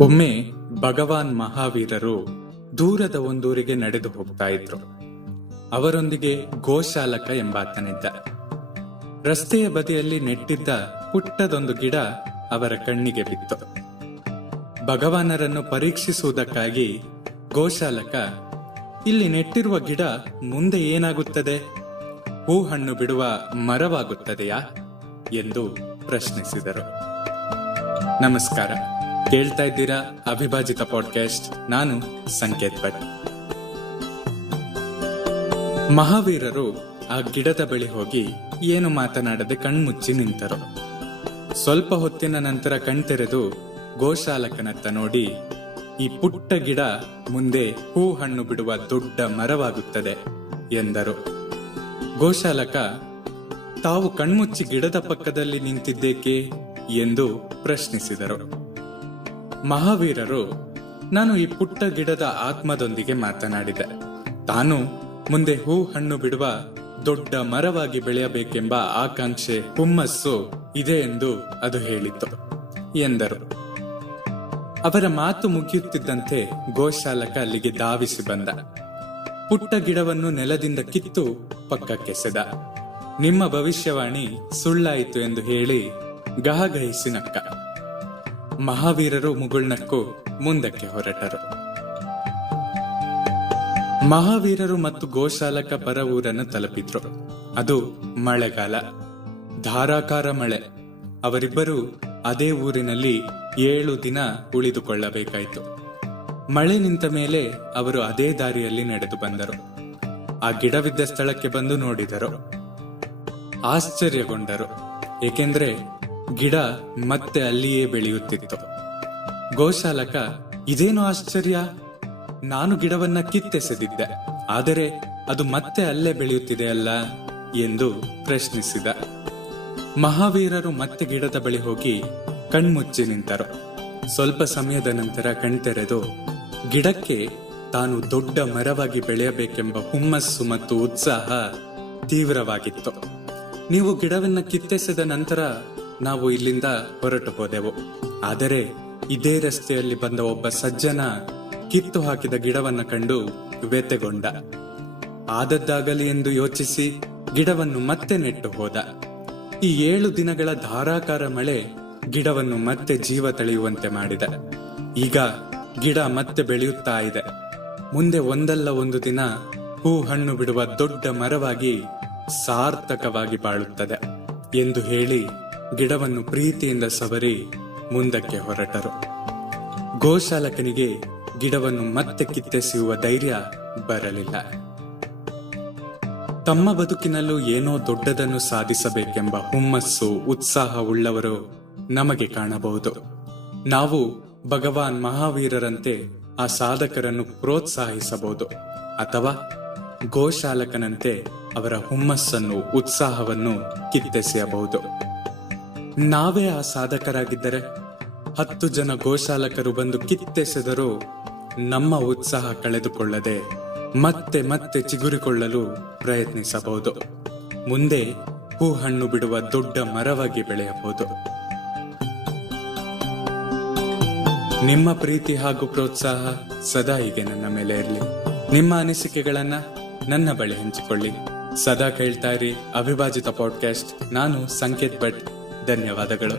ಒಮ್ಮೆ ಭಗವಾನ್ ಮಹಾವೀರರು ದೂರದ ಒಂದೂರಿಗೆ ನಡೆದು ಹೋಗ್ತಾ ಇದ್ರು. ಅವರೊಂದಿಗೆ ಗೋಶಾಲಕ ಎಂಬಾತನಿದ್ದ. ರಸ್ತೆಯ ಬದಿಯಲ್ಲಿ ನೆಟ್ಟಿದ್ದ ಪುಟ್ಟದೊಂದು ಗಿಡ ಅವರ ಕಣ್ಣಿಗೆ ಬಿತ್ತು. ಭಗವಾನರನ್ನು ಪರೀಕ್ಷಿಸುವುದಕ್ಕಾಗಿ ಗೋಶಾಲಕ, ಇಲ್ಲಿ ನೆಟ್ಟಿರುವ ಗಿಡ ಮುಂದೆ ಏನಾಗುತ್ತದೆ? ಹೂ ಹಣ್ಣು ಬಿಡುವ ಮರವಾಗುತ್ತದೆಯಾ? ಎಂದು ಪ್ರಶ್ನಿಸಿದರು. ನಮಸ್ಕಾರ. ಕೇಳ್ತಾ ಇದ್ದೀರಾ ಅವಿಭಾಜಿತ ಪಾಡ್ಕಾಸ್ಟ್ ನಾನು ಸಂಕೇತ್ ಭಟ್. ಮಹಾವೀರರು ಆ ಗಿಡದ ಬಳಿ ಹೋಗಿ ಏನು ಮಾತನಾಡದೆ ಕಣ್ಮುಚ್ಚಿ ನಿಂತರು. ಸ್ವಲ್ಪ ಹೊತ್ತಿನ ನಂತರ ಕಣ್ತೆರೆದು ಗೋಶಾಲಕನತ್ತ ನೋಡಿ ಈ ಪುಟ್ಟ ಗಿಡ ಮುಂದೆ ಹೂ ಹಣ್ಣು ಬಿಡುವ ದೊಡ್ಡ ಮರವಾಗುತ್ತದೆ ಎಂದರು. ಗೋಶಾಲಕ, ತಾವು ಕಣ್ಮುಚ್ಚಿ ಗಿಡದ ಪಕ್ಕದಲ್ಲಿ ನಿಂತಿದ್ದೇಕೆ ಎಂದು ಪ್ರಶ್ನಿಸಿದರು. ಮಹಾವೀರರು ನಾನು ಈ ಪುಟ್ಟ ಗಿಡದ ಆತ್ಮದೊಂದಿಗೆ ಮಾತನಾಡಿದೆ. ತಾನು ಮುಂದೆ ಹೂ ಹಣ್ಣು ಬಿಡುವ ದೊಡ್ಡ ಮರವಾಗಿ ಬೆಳೆಯಬೇಕೆಂಬ ಆಕಾಂಕ್ಷೆ, ಹುಮ್ಮಸ್ಸು ಇದೆ ಎಂದು ಅದು ಹೇಳಿತ್ತು ಎಂದರು. ಅವರ ಮಾತು ಮುಗಿಯುತ್ತಿದ್ದಂತೆ ಗೋಶಾಲಕ ಅಲ್ಲಿಗೆ ಧಾವಿಸಿ ಬಂದ. ಪುಟ್ಟ ಗಿಡವನ್ನು ನೆಲದಿಂದ ಕಿತ್ತು ಪಕ್ಕಕ್ಕೆಸೆದ ನಿಮ್ಮ ಭವಿಷ್ಯವಾಣಿ ಸುಳ್ಳಾಯಿತು ಎಂದು ಹೇಳಿ ಗಹಗಹಿಸಿ ನಕ್ಕ. ಮಹಾವೀರರು ಮುಗುಳ್ನಕ್ಕೂ ಮುಂದಕ್ಕೆ ಹೊರಟರು. ಮಹಾವೀರರು ಮತ್ತು ಗೋಶಾಲಕ ಪರ ಊರನ್ನು ತಲುಪಿದ್ರು. ಅದು ಮಳೆಗಾಲ. ಧಾರಾಕಾರ ಮಳೆ. ಅವರಿಬ್ಬರು ಅದೇ ಊರಿನಲ್ಲಿ ಏಳು ದಿನ ಉಳಿದುಕೊಳ್ಳಬೇಕಾಯಿತು. ಮಳೆ ನಿಂತ ಮೇಲೆ ಅವರು ಅದೇ ದಾರಿಯಲ್ಲಿ ನಡೆದು ಬಂದರು. ಆ ಗಿಡವಿದ್ದ ಸ್ಥಳಕ್ಕೆ ಬಂದು ನೋಡಿದರು. ಆಶ್ಚರ್ಯಗೊಂಡರು. ಏಕೆಂದ್ರೆ ಗಿಡ ಮತ್ತೆ ಅಲ್ಲಿಯೇ ಬೆಳೆಯುತ್ತಿತ್ತು. ಗೋಶಾಲಕ, ಇದೇನು ಆಶ್ಚರ್ಯ? ನಾನು ಗಿಡವನ್ನ ಕಿತ್ತೆಸೆದಿದ್ದೆ. ಆದರೆ ಅದು ಮತ್ತೆ ಅಲ್ಲೇ ಬೆಳೆಯುತ್ತಿದೆ ಅಲ್ಲ? ಎಂದು ಪ್ರಶ್ನಿಸಿದ. ಮಹಾವೀರರು ಮತ್ತೆ ಗಿಡದ ಬಳಿ ಹೋಗಿ ಕಣ್ಮುಚ್ಚಿ ನಿಂತರು. ಸ್ವಲ್ಪ ಸಮಯದ ನಂತರ ಕಣ್ತೆರೆದು, ಗಿಡಕ್ಕೆ ತಾನು ದೊಡ್ಡ ಮರವಾಗಿ ಬೆಳೆಯಬೇಕೆಂಬ ಹುಮ್ಮಸ್ಸು ಮತ್ತು ಉತ್ಸಾಹ ತೀವ್ರವಾಗಿತ್ತು. ನೀವು ಗಿಡವನ್ನ ಕಿತ್ತೆಸೆದ ನಂತರ ನಾವು ಇಲ್ಲಿಂದ ಹೊರಟು ಹೋದೆವು ಆದರೆ ಇದೇ ರಸ್ತೆಯಲ್ಲಿ ಬಂದ ಒಬ್ಬ ಸಜ್ಜನ ಕಿತ್ತು ಹಾಕಿದ ಗಿಡವನ್ನು ಕಂಡು ವ್ಯತೆಗೊಂಡ ಆದದ್ದಾಗಲಿ ಎಂದು ಯೋಚಿಸಿ ಗಿಡವನ್ನು ಮತ್ತೆ ನೆಟ್ಟು ಹೋದ. ಈ ಏಳು ದಿನಗಳ ಧಾರಾಕಾರ ಮಳೆ ಗಿಡವನ್ನು ಮತ್ತೆ ಜೀವ ತಳೆಯುವಂತೆ ಮಾಡಿದ. ಈಗ ಗಿಡ ಮತ್ತೆ ಬೆಳೆಯುತ್ತಾ ಇದೆ. ಮುಂದೆ ಒಂದಲ್ಲ ಒಂದು ದಿನ ಹೂ ಹಣ್ಣು ಬಿಡುವ ದೊಡ್ಡ ಮರವಾಗಿ ಸಾರ್ಥಕವಾಗಿ ಬಾಳುತ್ತದೆ ಎಂದು ಹೇಳಿ ಗಿಡವನ್ನು ಪ್ರೀತಿಯಿಂದ ಸವರಿ ಮುಂದಕ್ಕೆ ಹೊರಟರು. ಗೋಶಾಲಕನಿಗೆ ಗಿಡವನ್ನು ಮತ್ತೆ ಕಿತ್ತೆಸೆಯುವ ಧೈರ್ಯ ಬರಲಿಲ್ಲ. ತಮ್ಮ ಬದುಕಿನಲ್ಲೂ ಏನೋ ದೊಡ್ಡದನ್ನು ಸಾಧಿಸಬೇಕೆಂಬ ಹುಮ್ಮಸ್ಸು ಉತ್ಸಾಹ ಉಳ್ಳವರು ನಮಗೆ ಕಾಣಬಹುದು. ನಾವು ಭಗವಾನ್ ಮಹಾವೀರರಂತೆ ಆ ಸಾಧಕರನ್ನು ಪ್ರೋತ್ಸಾಹಿಸಬಹುದು, ಅಥವಾ ಗೋಶಾಲಕನಂತೆ ಅವರ ಹುಮ್ಮಸ್ಸನ್ನು, ಉತ್ಸಾಹವನ್ನು ಕಿತ್ತೆಸೆಯಬಹುದು. ನಾವೇ ಆ ಸಾಧಕರಾಗಿದ್ದರೆ ಹತ್ತು ಜನ ಗೋಶಾಲಕರು ಬಂದು ಕಿತ್ತೆಸೆದರೂ ನಮ್ಮ ಉತ್ಸಾಹ ಕಳೆದುಕೊಳ್ಳದೆ ಮತ್ತೆ ಮತ್ತೆ ಚಿಗುರಿಕೊಳ್ಳಲು ಪ್ರಯತ್ನಿಸಬಹುದು. ಮುಂದೆ ಹೂ ಹಣ್ಣು ಬಿಡುವ ದೊಡ್ಡ ಮರವಾಗಿ ಬೆಳೆಯಬಹುದು. ನಿಮ್ಮ ಪ್ರೀತಿ ಹಾಗೂ ಪ್ರೋತ್ಸಾಹ ಸದಾ ಹೀಗೆ ನನ್ನ ಮೇಲೆ ಇರಲಿ. ನಿಮ್ಮ ಅನಿಸಿಕೆಗಳನ್ನ ನನ್ನ ಬಳಿ ಹಂಚಿಕೊಳ್ಳಿ. ಸದಾ ಕೇಳ್ತಾ ಇರಿ ಅವಿಭಾಜಿತ ಪಾಡ್ಕಾಸ್ಟ್ ನಾನು ಸಂಕೇತ್ ಭಟ್. ಧನ್ಯವಾದಗಳು.